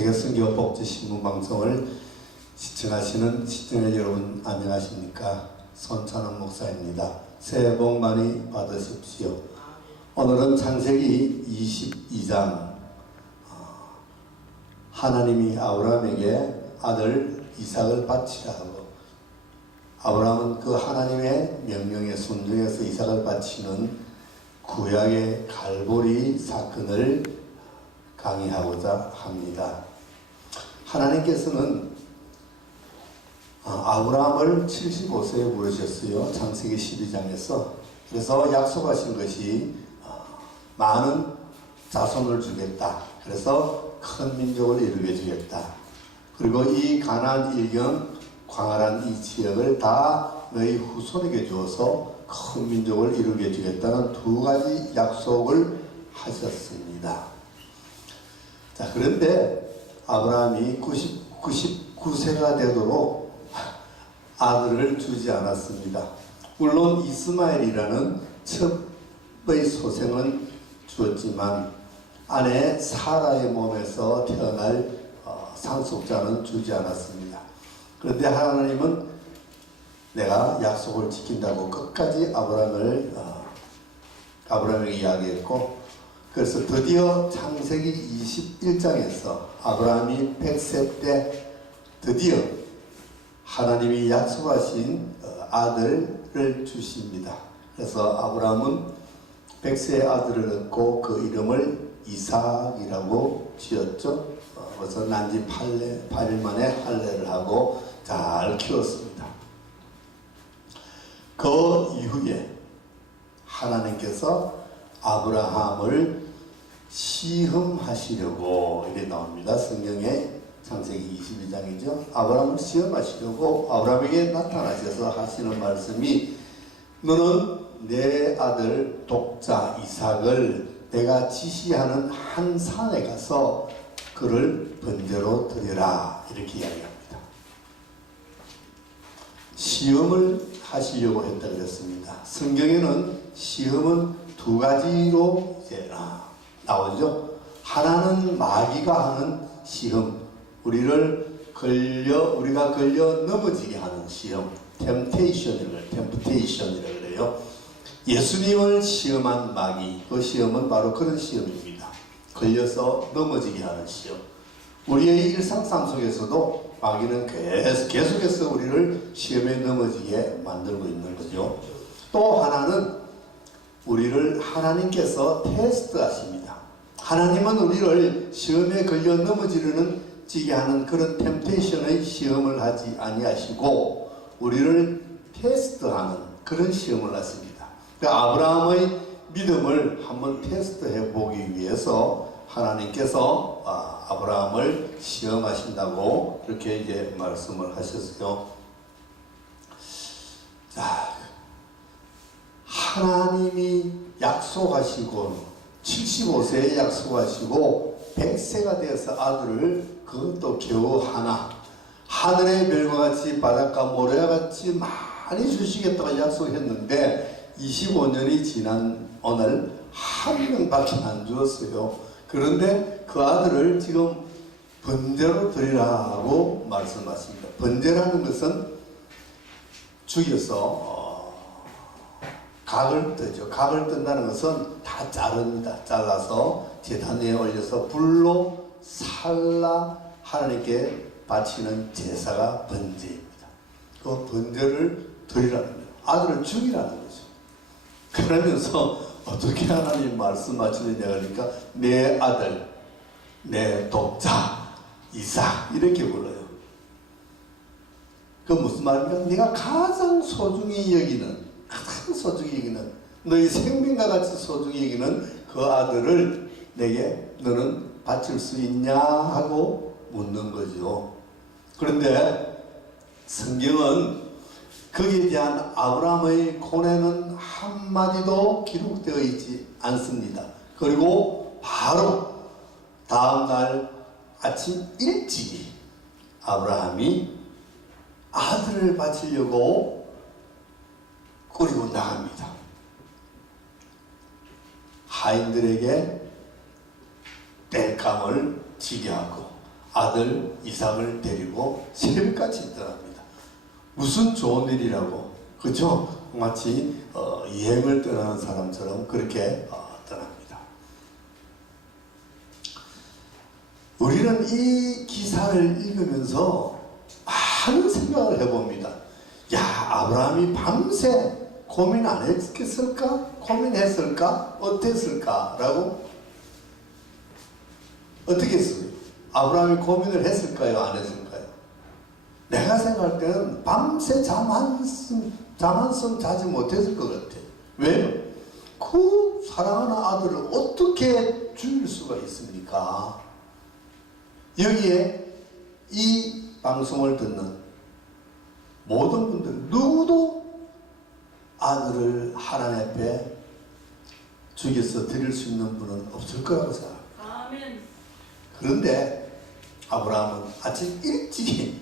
세계선교 복지신문 방송을 시청하시는 시청자 여러분 안녕하십니까? 손찬원 목사입니다. 새해 복 많이 받으십시오. 오늘은 창세기 22장 하나님이 아브라함에게 아들 이삭을 바치라 하고 아브라함은 그 하나님의 명령에 순종해서 이삭을 바치는 구약의 갈보리 사건을 강의하고자 합니다. 하나님께서는 아브라함을 75세에 부르셨어요. 창세기 12장에서. 그래서 약속하신 것이 많은 자손을 주겠다. 그래서 큰 민족을 이루게 주겠다. 그리고 이 가나안 일경 광활한 이 지역을 다 너희 후손에게 주어서 큰 민족을 이루게 주겠다는 두 가지 약속을 하셨습니다. 자, 그런데 아브라함이 99세가 되도록 아들을 주지 않았습니다. 물론 이스마엘이라는 첩의 소생은 주었지만 아내 사라의 몸에서 태어날 상속자는 주지 않았습니다. 그런데 하나님은 내가 약속을 지킨다고 끝까지 아브라함에게 이야기했고, 그래서 드디어 창세기 21장에서 아브라함이 100세 때 드디어 하나님이 약속하신 아들을 주십니다. 그래서 아브라함은 100세의 아들을 얻고 그 이름을 이삭이라고 지었죠. 그래서 난지 8일 만에 할례를 하고 잘 키웠습니다. 그 이후에 하나님께서 아브라함을 시험하시려고 이렇게 나옵니다. 성경에 창세기 22장이죠. 아브라함을 시험하시려고 아브라함에게 나타나셔서 하시는 말씀이 너는 내 아들 독자 이삭을 내가 지시하는 한 산에 가서 그를 번제로 드려라 이렇게 이야기합니다. 시험을 하시려고 했다 그랬습니다. 성경에는 시험은 두 가지로 이제 나오죠. 하나는 마귀가 하는 시험, 우리가 걸려 넘어지게 하는 시험, 템프테이션이라고 그래요. 예수님을 시험한 마귀, 그 시험은 바로 그런 시험입니다. 걸려서 넘어지게 하는 시험. 우리의 일상 삶 속에서도 마귀는 계속해서 우리를 시험에 넘어지게 만들고 있는 거죠. 또 하나는 우리를 하나님께서 테스트하십니다. 하나님은 우리를 시험에 걸려 넘어지게 하는 그런 템테이션의 시험을 하지 아니하시고 우리를 테스트하는 그런 시험을 하십니다. 그러니까 아브라함의 믿음을 한번 테스트해 보기 위해서 하나님께서 아브라함을 시험하신다고 그렇게 이제 말씀을 하셨어요. 자, 하나님이 약속하시고 75세에 약속하시고 100세가 되어서 아들을 그것도 겨우 하나 하늘의 별과 같이 바닷가 모래와 같이 많이 주시겠다고 약속했는데 25년이 지난 오늘 한 명밖에 안 주었어요. 그런데 그 아들을 지금 번제로 드리라고 말씀하십니다. 번제라는 것은 죽여서 각을 뜨죠. 각을 뜬다는 것은 다 자릅니다. 잘라서 제단 위에 올려서 불로 살라 하나님께 바치는 제사가 번제입니다. 그 번제를 드리라는 거예요. 아들을 죽이라는 거죠. 그러면서 어떻게 하나님 말씀하시느냐 그러니까 내 아들, 내 독자 이삭 이렇게 불러요. 그 무슨 말입니까? 네가 가장 소중히 여기는 너희 생명과 같이 소중히 여기는 그 아들을 내게 너는 바칠 수 있냐 하고 묻는 거죠. 그런데 성경은 거기에 대한 아브라함의 고뇌는 한마디도 기록되어 있지 않습니다. 그리고 바로 다음날 아침 일찍이 아브라함이 아들을 바치려고 꾸리고 나갑니다. 하인들에게 땔감을 지게 하고 아들 이삭을 데리고 새벽같이 떠납니다. 무슨 좋은 일이라고, 그렇죠? 마치 여행을 떠나는 사람처럼 그렇게 떠납니다. 우리는 이 기사를 읽으면서 많은 생각을 해봅니다. 야, 아브라함이 밤새 고민 안 했겠을까? 고민했을까? 어땠을까? 라고. 어떻게 했어요? 아브라함이 고민을 했을까요? 안 했을까요? 내가 생각할 때는 밤새 잠 한숨 자지 못했을 것 같아요. 왜요? 그 사랑하는 아들을 어떻게 죽일 수가 있습니까? 여기에 이 방송을 듣는 모든 분들 누구도 아들을 하나님 앞에 죽여서 드릴 수 있는 분은 없을 거라고 생각합니다. 아멘. 그런데 아브라함은 아침 일찍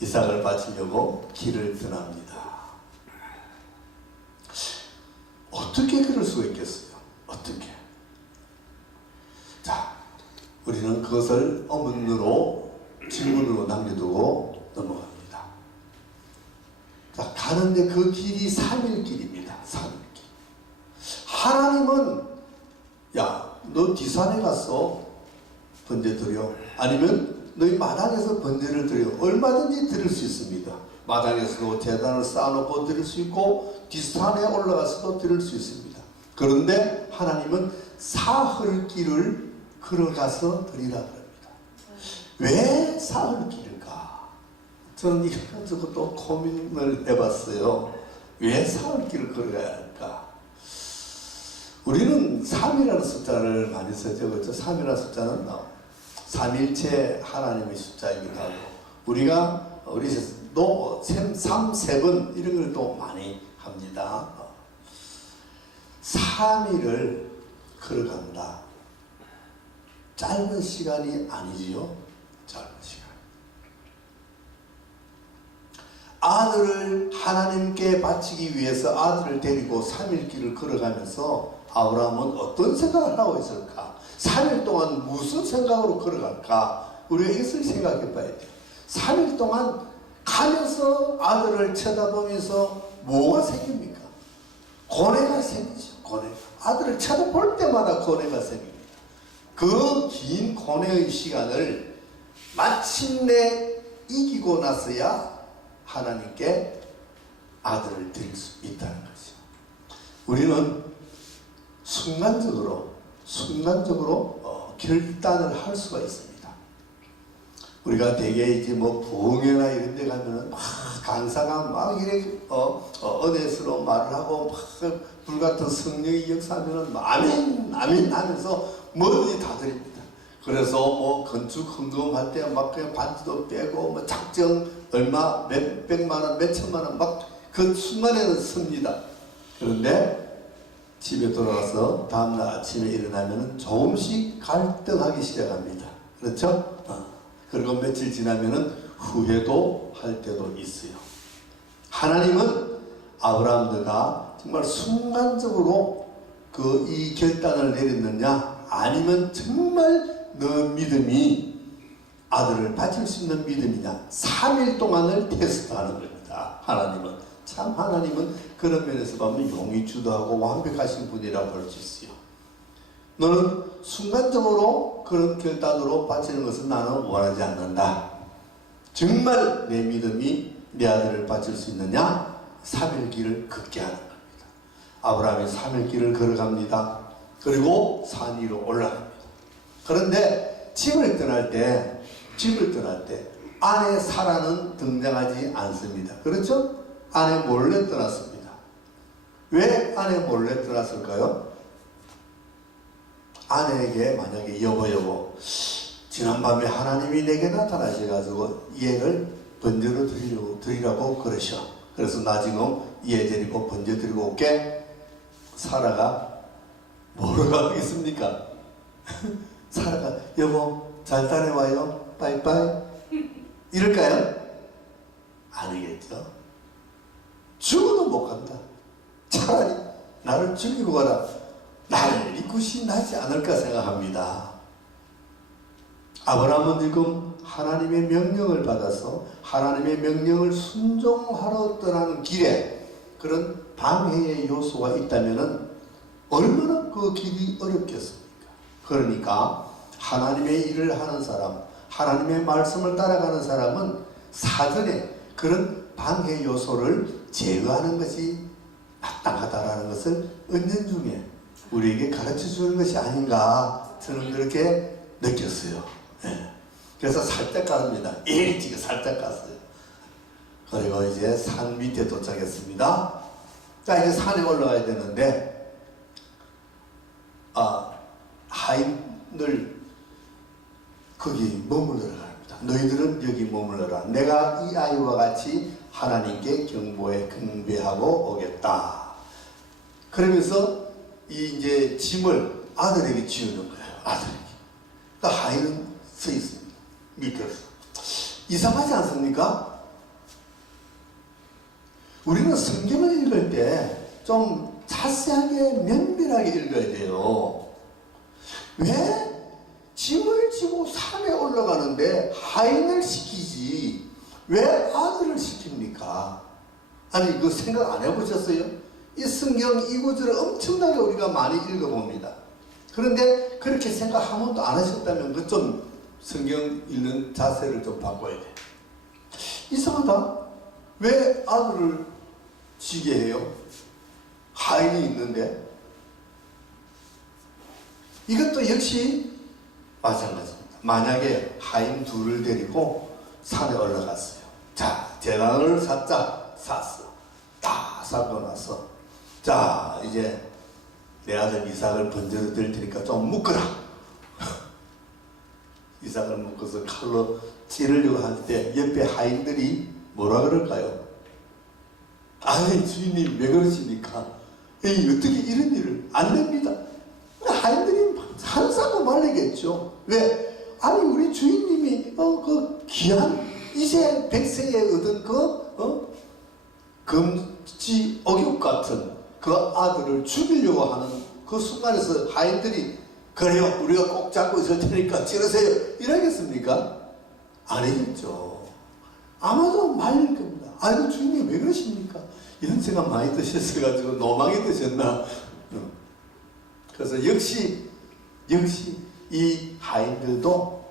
이삭을 바치려고 길을 떠납니다. 어떻게 그럴 수가 있겠어요? 어떻게? 자, 우리는 그것을 어문으로 질문으로 남겨두고 넘어갑니다. 자, 가는데 그 길이 3일 길입니다. 3일 길. 하나님은 야, 너 뒷산에 가서 번제 드려. 아니면 너희 마당에서 번제를 드려. 얼마든지 드릴 수 있습니다. 마당에서도 제단을 쌓아놓고 드릴 수 있고 뒷산에 올라가서도 드릴 수 있습니다. 그런데 하나님은 사흘길을 걸어가서 드리라 그럽니다. 왜 사흘길일까? 저는 이걸 가지고 또 고민을 해봤어요. 왜 사흘길을 걸어가야 할까? 우리는 3이라는 숫자를 많이 쓰죠. 그렇죠? 3이라는 숫자는 삼일체 하나님의 숫자이기도 하고, 우리도 3, 7 이런 걸 또 많이 합니다. 3일을 걸어간다. 짧은 시간이 아니지요. 짧은 시간. 아들을 하나님께 바치기 위해서 아들을 데리고 3일 길을 걸어가면서 아브라함은 어떤 생각을 하고 있을까? 3일 동안 무슨 생각으로 걸어갈까? 우리가 이것을 생각해 봐야 돼요. 3일 동안 가면서 아들을 쳐다보면서 뭐가 생깁니까? 고뇌가 생기죠. 고뇌. 아들을 쳐다볼 때마다 고뇌가 생깁니다. 그 긴 고뇌의 시간을 마침내 이기고 나서야 하나님께 아들을 드릴 수 있다는 거죠. 우리는 순간적으로 결단을 할 수가 있습니다. 우리가 대개 이제 부흥회나 이런 데 가면은 막 강사가 막 이렇게 은혜스러운 말을 하고 막 불같은 성령의 역사하면은 아멘 아멘 하면서 뭐든지 다 드립니다. 그래서 건축 헌금할 때 막 그냥 반지도 빼고 작정 얼마 몇백만 원 몇천만 원 막 그 순간에는 씁니다. 그런데 집에 돌아가서 다음날 아침에 일어나면 조금씩 갈등하기 시작합니다. 그렇죠? 그리고 며칠 지나면 후회도 할 때도 있어요. 하나님은 아브라함들가 정말 순간적으로 이 결단을 내렸느냐, 아니면 정말 너 믿음이 아들을 바칠 수 있는 믿음이냐, 3일 동안을 테스트하는 겁니다. 하나님은 그런 면에서 보면 용이 주도하고 완벽하신 분이라고 볼 수 있어요. 너는 순간적으로 그런 결단으로 바치는 것은 나는 원하지 않는다. 정말 내 믿음이 내 아들을 바칠 수 있느냐? 3일 길을 걷게 하는 겁니다. 아브라함이 3일 길을 걸어갑니다. 그리고 산 위로 올라갑니다. 그런데 집을 떠날 때 아내 사라는 등장하지 않습니다. 그렇죠? 아내 몰래 떠났습니다. 왜 아내 몰래 떠났을까요? 아내에게 만약에 여보 지난밤에 하나님이 내게 나타나셔가지고 이 애를 번제로 드리라고 그러셔. 그래서 나 지금 이 애 데리고 번제 드리고 올게. 사라가 뭐라고 하겠습니까? 사라가 여보 잘 다녀와요 빠이빠이 이럴까요? 아니겠죠. 죽어도 못 간다. 차라리 나를 죽이고 가라. 나를 이웃이 나지 않을까 생각합니다. 아브라함은 지금 하나님의 명령을 받아서 하나님의 명령을 순종하러 떠나는 길에 그런 방해의 요소가 있다면 얼마나 그 길이 어렵겠습니까? 그러니까 하나님의 일을 하는 사람, 하나님의 말씀을 따라가는 사람은 사전에 그런 방해 요소를 제거하는 것이 마땅하다라는 것을 은연중에 우리에게 가르쳐 주는 것이 아닌가 저는 그렇게 느꼈어요. 네. 그래서 살짝 갔습니다. 일찍 살짝 갔어요. 그리고 이제 산 밑에 도착했습니다. 자, 이제 산에 올라가야 되는데 하인을 거기 머물러라 합니다. 너희들은 여기 머물러라. 내가 이 아이와 같이 하나님께 경배하고 오겠다. 그러면서 이 이제 짐을 아들에게 지우는 거예요. 아들에게. 그러니까 하인은 서 있습니다. 밑에서. 이상하지 않습니까? 우리는 성경을 읽을 때 좀 자세하게 면밀하게 읽어야 돼요. 왜 짐을 지고 산에 올라가는데 하인을 시키지 왜 아들을 시킵니까? 아니 그 생각 안 해보셨어요? 이 성경 이 구절을 엄청나게 우리가 많이 읽어봅니다. 그런데 그렇게 생각 한 번도 안 하셨다면 그 좀 성경 읽는 자세를 좀 바꿔야 돼. 이상하다. 왜 아들을 지게 해요? 하인이 있는데. 이것도 역시 마찬가지입니다. 만약에 하인 둘을 데리고 산에 올라갔어요. 자, 제단을 살짝 샀어. 다 사고 나서 자, 이제 내 아들 이삭을 번제로 드릴 테니까 좀 묶어라. 이삭을 묶어서 칼로 찌르려고 할 때 옆에 하인들이 뭐라 그럴까요? 아니 주인님 왜 그러십니까? 에이, 어떻게 이런 일을 안 됩니다. 하인들이 한사고 말리겠죠. 왜? 아니 우리 주인님이 그 귀한 이세 백세에 얻은 금지 억육 같은 그 아들을 죽이려고 하는 그 순간에서 하인들이 그래요 우리가 꼭 잡고 있을 테니까 찌르세요 이러겠습니까? 아니겠죠. 아마도 말릴 겁니다. 아이고 주인님 왜 그러십니까? 이런 생각 많이 드셨어가지고 노망이 드셨나? 그래서 역시 이 하인들도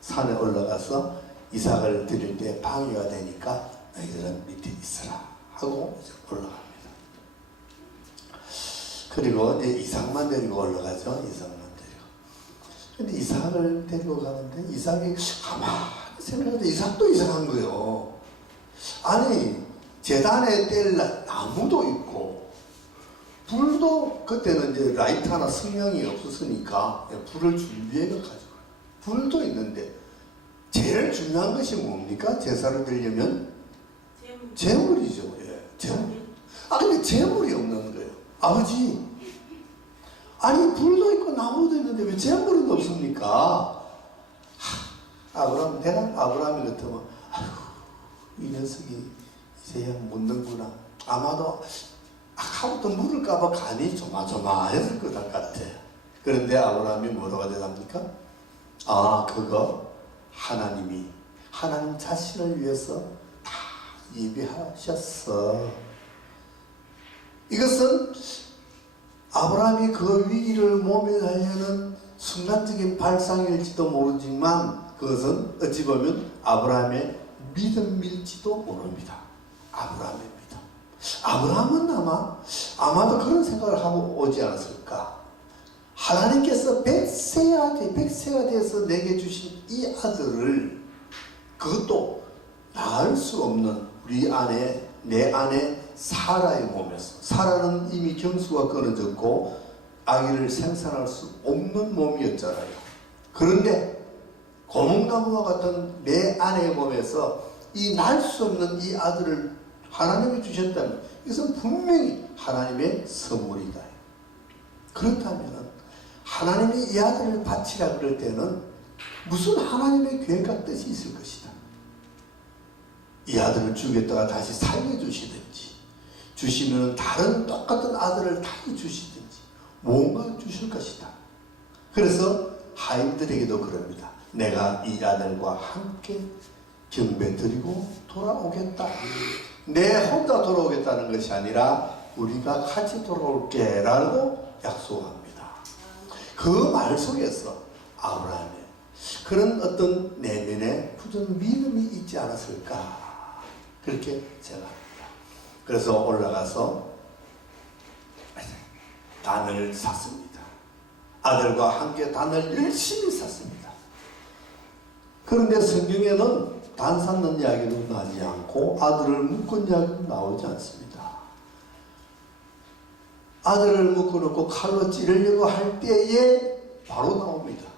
산에 올라가서 이삭을 드릴 때 방해가 되니까 너희들은 밑에 있어라 하고 이제 올라갑니다. 그리고 이제 이삭만 데리고 올라가죠. 이삭만 데리고. 근데 이삭을 데리고 가는데 이삭이 가만히 생각해도 이삭도 이상한 거예요. 아니 제단에 뗄 나무도 있고 불도 그때는 이제 라이터나 성냥이 없었으니까 불을 준비해서 가져가요. 불도 있는데 제일 중요한 것이 뭡니까? 제사를 드리려면 재물이죠. 예, 재물. 근데 재물이 없는 거예요. 아버지, 아니 불도 있고 나무도 있는데 왜 재물이 없습니까? 아브라함이 같으면 아이고 이 녀석이 이제야 묻는구나. 아마도 아까부터 물을까봐 간이 조마조마했을 것 같아. 그런데 아브라함이 뭐라고 대답합니까? 그거 하나님 자신을 위해서 다 예비하셨어. 이것은 아브라함이 그 위기를 모면하려는 순간적인 발상일지도 모르지만 그것은 어찌 보면 아브라함의 믿음일지도 모릅니다. 아브라함의 믿음. 아브라함은 아마도 그런 생각을 하고 오지 않았을까. 하나님께서 백세가 돼서 내게 주신 이 아들을 그것도 낳을 수 없는 내 아내 사라의 몸에서, 사라는 이미 경수가 끊어졌고 아기를 생산할 수 없는 몸이었잖아요. 그런데 고목나무와 같은 내 아내의 몸에서 이 낳을 수 없는 이 아들을 하나님이 주셨다면 이것은 분명히 하나님의 선물이다. 그렇다면 하나님이 이 아들을 바치라 그럴 때는 무슨 하나님의 계획과 뜻이 있을 것이다. 이 아들을 죽였다가 다시 살려주시든지 주시면 다른 똑같은 아들을 다시 주시든지 뭔가 주실 것이다. 그래서 하인들에게도 그럽니다. 내가 이 아들과 함께 경배 드리고 돌아오겠다. 내 혼자 돌아오겠다는 것이 아니라 우리가 같이 돌아올게 라고 약속합니다. 그 말 속에서 아브라함의 그런 어떤 내면에 굳은 믿음이 있지 않았을까, 그렇게 생각합니다. 그래서 올라가서 단을 샀습니다. 아들과 함께 단을 열심히 샀습니다. 그런데 성경에는 단 샀는 이야기도 나지 않고 아들을 묶은 이야기도 나오지 않습니다. 아들을 묶어놓고 칼로 찌르려고 할 때에 바로 나옵니다.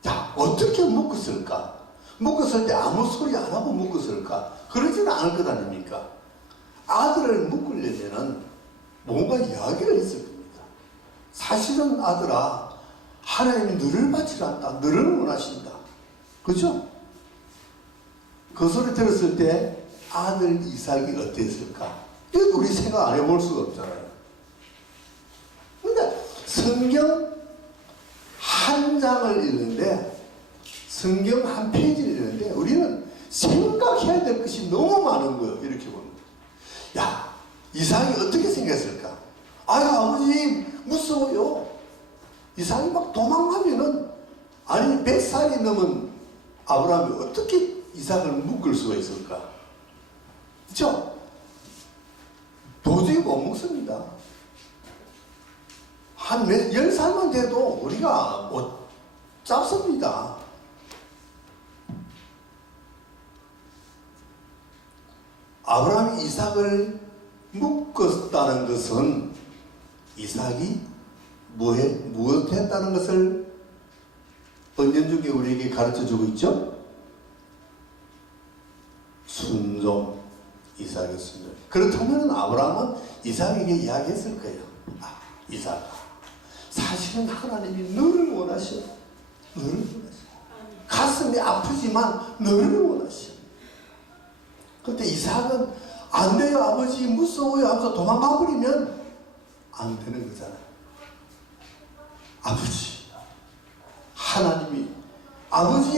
자, 어떻게 묶었을까? 묶었을 때 아무 소리 안 하고 묶었을까? 그러지는 않을 것 아닙니까? 아들을 묶으려면 뭔가 이야기를 했을 겁니다. 사실은 아들아, 하나님이 너를 바치란다. 너를 원하신다. 그죠? 그 소리 들었을 때 아들 이삭이 어땠을까? 이거 우리 생각 안 해볼 수가 없잖아요. 근데 성경 한 장을 읽는데, 성경 한 페이지를 읽는데 우리는 생각해야 될 것이 너무 많은 거예요. 이렇게 보면. 야, 이삭이 어떻게 생겼을까? 아유, 아버지 무서워요. 이삭이 막 도망가면은, 아니 100살이 넘은 아브라함이 어떻게 이삭을 묶을 수가 있을까? 그렇죠? 도저히 못 묶습니다. 한 10살만 돼도 우리가 못 잡습니다. 아브라함이 이삭을 묶었다는 것은 이삭이 무엇 했다는 것을 은연중에 우리에게 가르쳐주고 있죠? 순종, 이삭의 순종. 그렇다면 아브라함은 이삭에게 이야기했을 거예요. 아, 이삭아, 사실은 하나님이 너를 원하셔. 너를 원하셔. 가슴이 아프지만 너를 원하셔. 그런데 이삭은 안 돼요 아버지 무서워요 하면서 도망가 버리면 안 되는 거잖아요. 아버지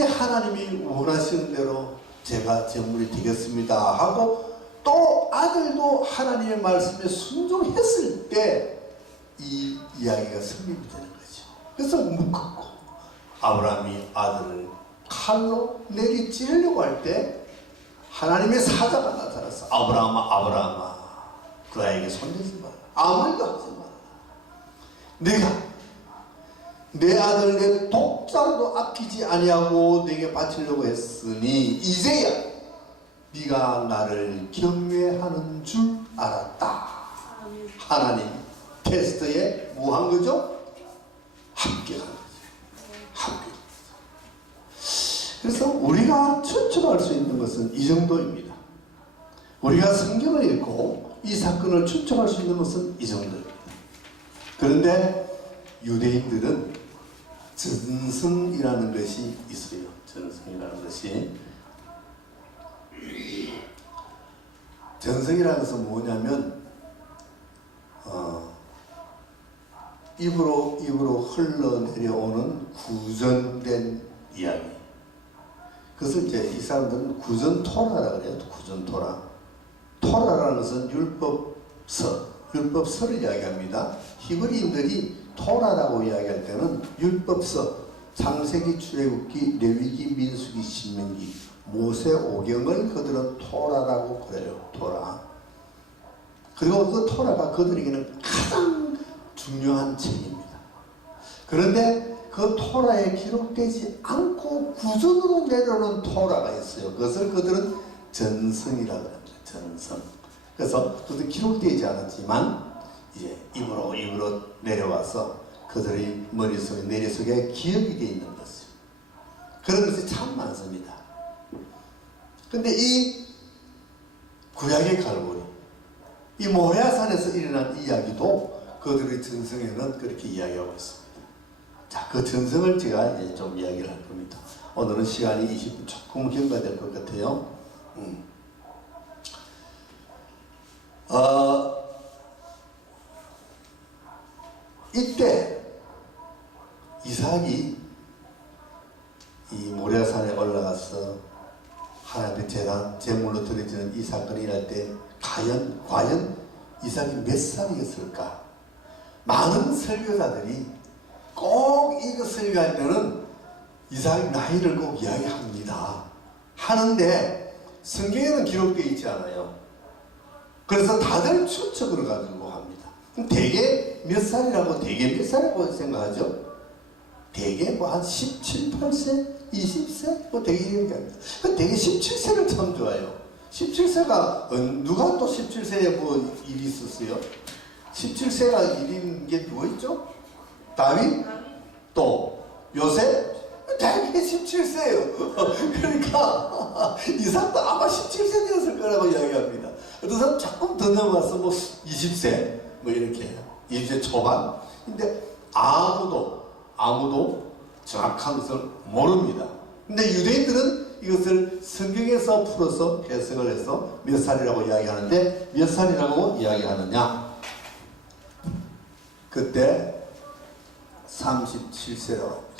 하나님이 원하시는 대로 제가 제물이 되겠습니다 하고, 또 아들도 하나님의 말씀에 순종했을 때 이 이야기가 성립이 되는 거죠. 그래서 묶었고, 아브라함이 아들을 칼로 내리 찌르려고 할 때 하나님의 사자가 나타났어. 아브라함아, 아브라함아, 그 아이에게 손대지 마라. 아무 일도 하지 마라. 내가 내 아들 내 독자로도 아끼지 아니하고 내게 바치려고 했으니 이제야 네가 나를 경외하는 줄 알았다. 하나님 테스트에 뭐 한 거죠? 합격한 거죠. 합격. 그래서 우리가 추측할 수 있는 것은 이 정도입니다. 우리가 성경을 읽고 이 사건을 추측할 수 있는 것은 이 정도입니다. 그런데 유대인들은 전승이라는 것이 있어요. 전승이라는 것이. 전승이라는 것은 뭐냐면 입으로 흘러내려오는 구전된 이야기. 그것을 이제 이 사람들은 구전토라라고 그래요. 구전토라. 토라라는 것은 율법서를 이야기합니다. 히브리인들이 토라라고 이야기할 때는 율법서, 창세기, 출애굽기, 레위기, 민수기, 신명기, 모세오경을 그들은 토라라고 그래요. 토라. 그리고 그 토라가 그들에게는 가장 중요한 책입니다. 그런데 그 토라에 기록되지 않고 구전으로 내려오는 토라가 있어요. 그것을 그들은 전성이라고 합니다. 전성. 그래서 그것도 기록되지 않았지만 이제 입으로 내려와서 그들의 머릿속에 내리속에 기억이 되어 있는 것이죠. 그런 것이 참 많습니다. 근데 이 구약의 갈보리, 이 모리아산에서 일어난 이야기도 그들의 전성에는 그렇게 이야기하고 있습니다. 자, 그 전성을 제가 이제 좀 이야기를 할 겁니다. 오늘은 시간이 20분 조금 경과될 것 같아요. 이때 이삭이 이 가서 하나님의 제단 제물로 드려지는 이 사건이 일어날 때 과연 이삭이 몇 살이었을까? 많은 설교자들이 꼭 이것을 설교할 때는 이삭의 나이를 꼭 이야기합니다. 하는데 성경에는 기록되어 있지 않아요. 그래서 다들 추측을 가지고 합니다. 그럼 대개 몇 살이라고 생각하죠? 대개 뭐 한 17, 8세, 20세? 뭐 대개 얘기합니다. 대개 17세를 참 좋아요. 17세가 누가 또 17세에 뭐 일이 있었어요? 17세가 일인 게 누구 있죠? 다윗? 또 요셉? 대개 17세예요. 그러니까 이삭도 아마 17세 되었을 거라고 이야기합니다. 어떤 사람 조금 더 넘어가서 뭐 20세 뭐 이렇게 20세 초반. 근데 아무도 정확한 것을 모릅니다. 근데 유대인들은 이것을 성경에서 풀어서 해석을 해서 몇 살이라고 이야기하는데 몇 살이라고 이야기하느냐? 그때 37세라고 합니다.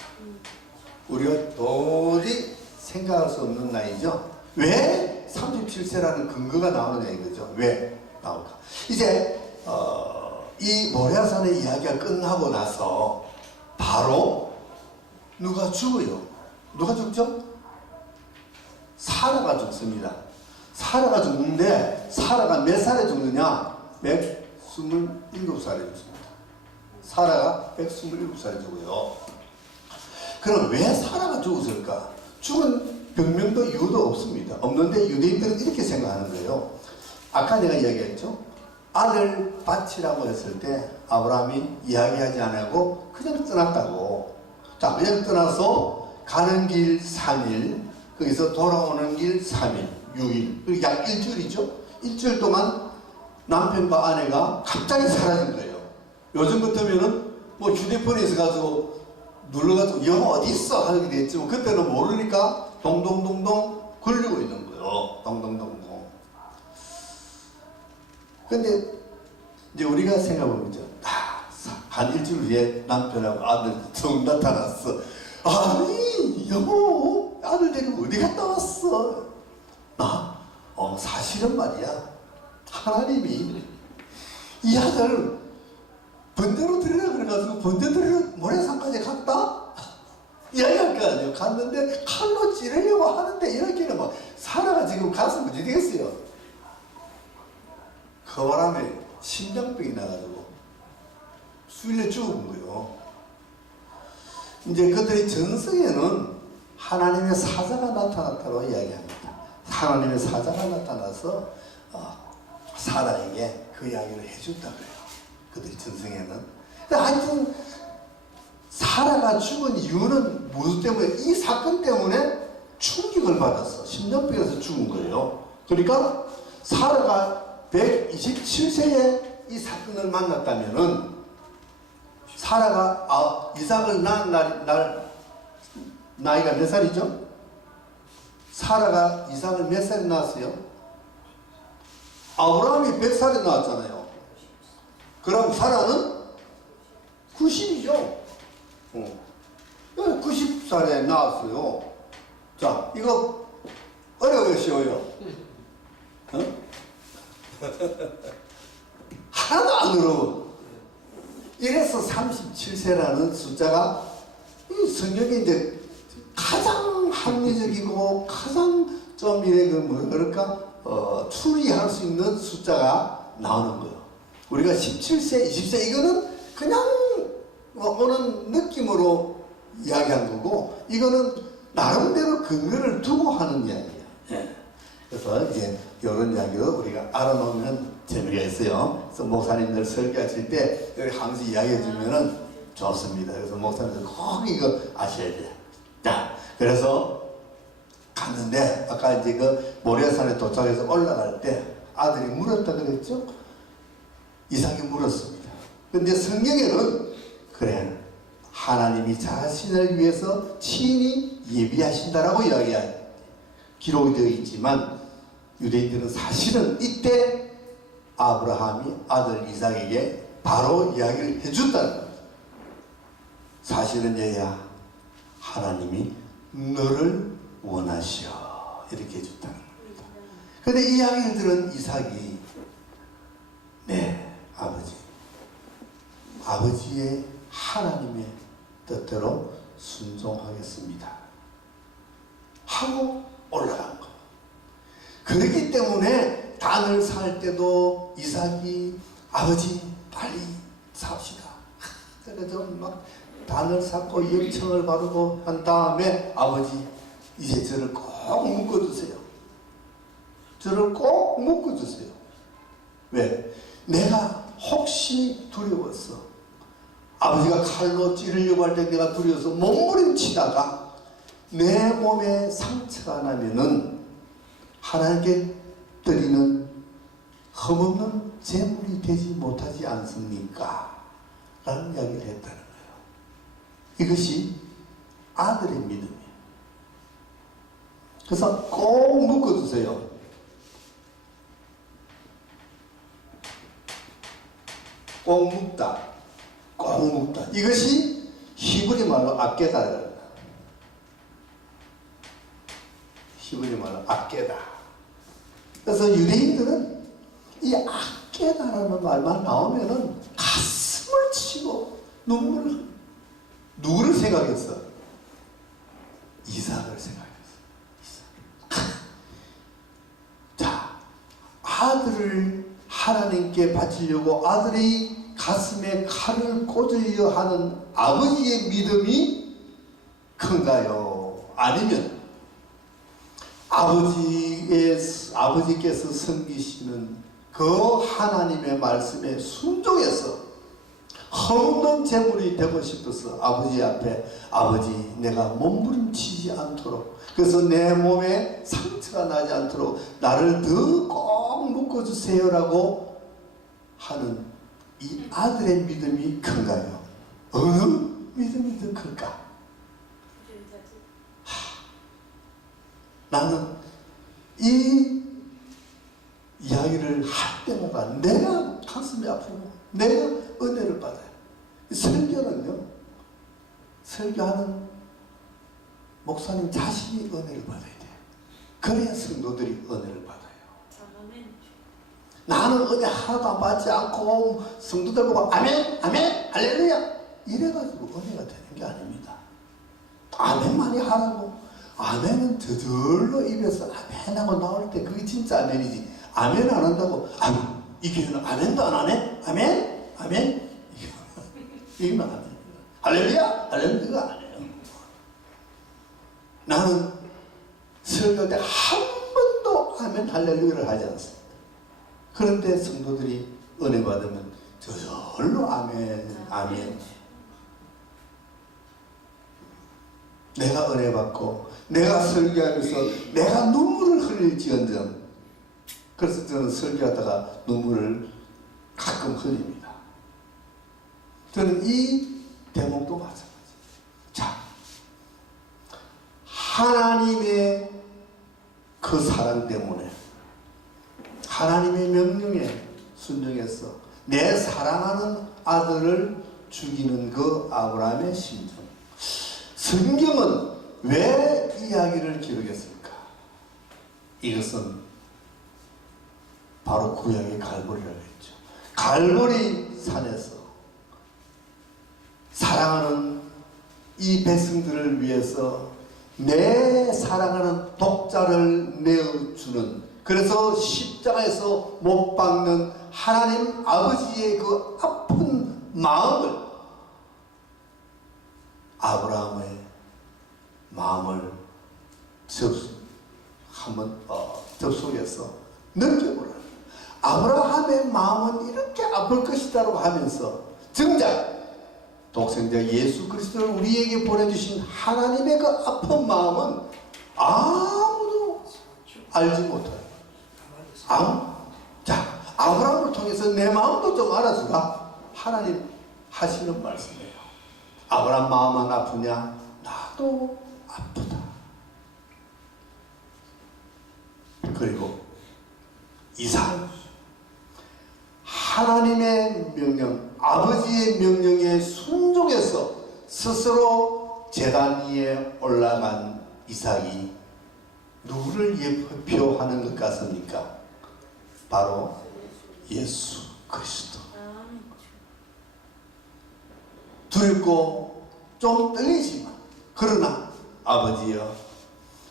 우리가 도저히 생각할 수 없는 나이죠. 왜 37세라는 근거가 나오느냐 이거죠. 왜 나올까? 이제 이 모리아산의 이야기가 끝나고 나서 바로 누가 죽어요. 누가 죽죠? 사라가 죽습니다. 사라가 죽는데 사라가 몇 살에 죽느냐? 127살에 죽습니다. 사라가 127살에 죽어요. 그럼 왜 사라가 죽었을까? 죽은 병명도 이유도 없습니다. 없는데 유대인들은 이렇게 생각하는 거예요. 아까 내가 이야기했죠? 아들 바치라고 했을 때 아브라함이 이야기하지 않고 그냥 떠났다고. 자, 그냥 떠나서 가는 길 3일, 거기서 돌아오는 길 3일, 6일, 약 일주일이죠? 일주일 동안 남편과 아내가 갑자기 사라진 거예요. 요즘 같으면은 뭐 휴대폰에 있어가지고 눌러가지고 영어 어디 있어? 하게 됐지만 그때는 모르니까 동동동동 걸리고 있는 거예요. 동동동동. 근데 이제 우리가 생각해보면 한 일주일 후에 남편하고 아들 정 나타났어. 아니 여보 아들 데리고 어디 갔다 왔어? 나? 사실은 말이야 하나님이 이 아들 번제로 드리라 그래가지고 번제 드리러 모래산까지 갔다? 이야기할 거 아니에요. 갔는데 칼로 찌르려고 하는데 이렇게는 막 사라가 지금 가슴 어디 되겠어요? 그 바람에 심장병이 나가지고 수일에 죽은 거예요. 이제 그들의 전성에는 하나님의 사자가 나타났다고 이야기합니다. 하나님의 사자가 나타나서 사라에게 그 이야기를 해줬다 그래요. 그들의 전성에는. 하여튼 사라가 죽은 이유는 무엇 때문에? 이 사건 때문에 충격을 받았어. 심장병에서 죽은 거예요. 그러니까 사라가 127세에 이 사건을 만났다면은 사라가 이삭을 낳은 나이가 몇 살이죠? 사라가 이삭을 몇 살에 낳았어요? 아브라함이 100살에 낳았잖아요. 그럼 사라는 90이죠. 90살에 낳았어요. 자, 이거 어려워요, 쉬워요? 하나도 안 어려워. 이래서 37세라는 숫자가 성경에 이제 가장 합리적이고 가장 좀 이래 추리할 수 있는 숫자가 나오는 거예요. 우리가 17세, 20세 이거는 그냥 오는 느낌으로 이야기한 거고 이거는 나름대로 근거를 두고 하는 이야기예요. 그래서 이제 이런 이야기를 우리가 알아놓으면 재미가 있어요. 그래서 목사님들 설교하실 때 여기 항상 이야기해 주면은 좋습니다. 그래서 목사님들 꼭 이거 아셔야 돼요. 자, 그래서 갔는데 아까 이제 그 모리아산에 도착해서 올라갈 때 아들이 물었다 그랬죠? 이삭이 물었습니다. 근데 성경에는 그래 하나님이 자신을 위해서 친히 예비하신다라고 기록이 되어 있지만 유대인들은 사실은 이때 아브라함이 아들 이삭에게 바로 이야기를 해준다는 겁니다. 사실은 얘야 하나님이 너를 원하시오. 이렇게 해줬다는 겁니다. 그런데 이 이야기를 들은 이삭이 네 아버지의 하나님의 뜻대로 순종하겠습니다 하고 올라간 거. 그렇기 때문에 단을 살 때도 이삭이 아버지 빨리 삽시다. 그래서 막 단을 샀고 염청을 바르고 한 다음에 아버지 이제 저를 꼭 묶어주세요. 저를 꼭 묶어주세요. 왜? 내가 혹시 두려웠어. 아버지가 칼로 찌르려고 할 때 내가 두려워서 몸부림치다가 내 몸에 상처가 나면은 하나님께 드리는 흠없는 제물이 되지 못하지 않습니까? 라는 이야기를 했다는 거예요. 이것이 아들의 믿음이에요. 그래서 꼭 묶어주세요. 꼭 묶다. 꼭 묶다. 이것이 히브리 말로 아깨다. 히브리 말로 아깨다. 그래서 유대인들은 이 아깨다라는 말만 나오면은 가슴을 치고 눈물을, 누구를 생각했어? 이삭을 생각했어. 자, 아들을 하나님께 바치려고 아들이 가슴에 칼을 꽂으려 하는 아버지의 믿음이 큰가요? 아니면 아버지께서 섬기시는 그 하나님의 말씀에 순종해서 흠없는 제물이 되고 싶어서 아버지 앞에 아버지 내가 몸부림치지 않도록, 그래서 내 몸에 상처가 나지 않도록 나를 더 꼭 묶어주세요라고 하는 이 아들의 믿음이 큰가요? 어느 믿음이 더 클까? 나는 이 이야기를 할 때마다 내가 가슴이 아프고 내가 은혜를 받아요. 설교는요, 설교하는 목사님 자신이 은혜를 받아야 돼요. 그래야 성도들이 은혜를 받아요. 나는 은혜 하나도 안 받지 않고 성도들 보고 아멘 아멘 할렐루야 이래가지고 은혜가 되는 게 아닙니다. 아멘만이 하라고. 아멘은 저절로 입에서 아멘하고 나올 때 그게 진짜 아멘이지. 아멘 안 한다고 이 교회는 아멘도 안 하네? 아멘? 아멘? 이건 아멘. 할렐루야? 할렐루야 안 해요. 나는 설교할 때 한 번도 아멘 할렐루야를 하지 않습니다. 그런데 성도들이 은혜 받으면 저절로 아멘 아멘. 내가 은혜 받고 내가 설교하면서 내가 눈물을 흘릴지언정, 그래서 저는 설교하다가 눈물을 가끔 흘립니다. 저는 이 대목도 마찬가지. 자, 하나님의 그 사랑 때문에 하나님의 명령에 순종해서 내 사랑하는 아들을 죽이는 그 아브라함의 심정. 성경은 왜 이야기를 기록했을까? 이것은 바로 구약의 갈보리라고 했죠. 갈보리 산에서 사랑하는 이 백성들을 위해서 내 사랑하는 독자를 내어주는, 그래서 십자가에서 못 박는 하나님 아버지의 그 아픈 마음을, 아브라함의 마음을 접속해서 느껴보라. 아브라함의 마음은 이렇게 아플 것이다라고 하면서 정작 독생자 예수 그리스도를 우리에게 보내주신 하나님의 그 아픈 마음은 아무도 알지 못해요. 자, 아브라함을 통해서 내 마음도 좀 알아주라. 하나님 하시는 말씀이에요. 아브라함 마음 안 아프냐? 나도 아프다. 그리고 이삭, 하나님의 명령, 아버지의 명령에 순종해서 스스로 제단 위에 올라간 이삭이 누구를 예표하는 것 같습니까? 바로 예수 그리스도. 두렵고 좀 떨리지만, 그러나 아버지여,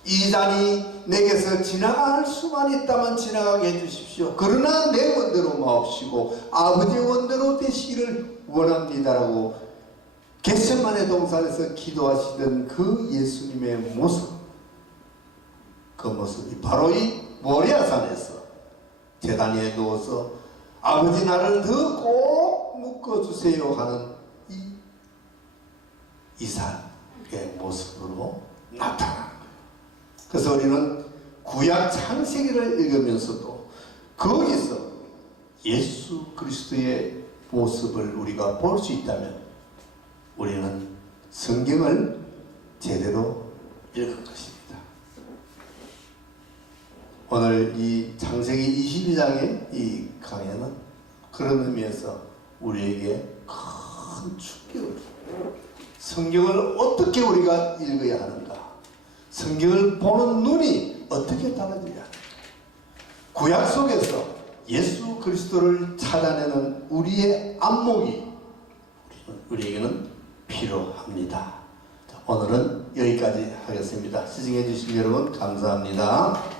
이 잔이 내게서 지나갈 수만 있다면 지나가게 해주십시오. 그러나 내 원대로 마옵시고 아버지의 원대로 되시기를 원합니다라고 겟세마네 동산에서 기도하시던 그 예수님의 모습, 그 모습이 바로 이 모리아산에서 제단위에 누워서 아버지 나를 더 꼭 묶어주세요 하는 이 이삭의 모습으로 나타나는 거예요. 그래서 우리는 구약 창세기를 읽으면서도 거기서 예수 그리스도의 모습을 우리가 볼 수 있다면 우리는 성경을 제대로 읽은 것입니다. 오늘 이 창세기 22장의 이 강해는 그런 의미에서 우리에게 큰 충격을 줍니다. 성경을 어떻게 우리가 읽어야 하는가? 성경을 보는 눈이 어떻게 달라져야 하는가? 구약 속에서 예수 그리스도를 찾아내는 우리의 안목이 우리에게는 필요합니다. 오늘은 여기까지 하겠습니다. 시청해 주신 여러분 감사합니다.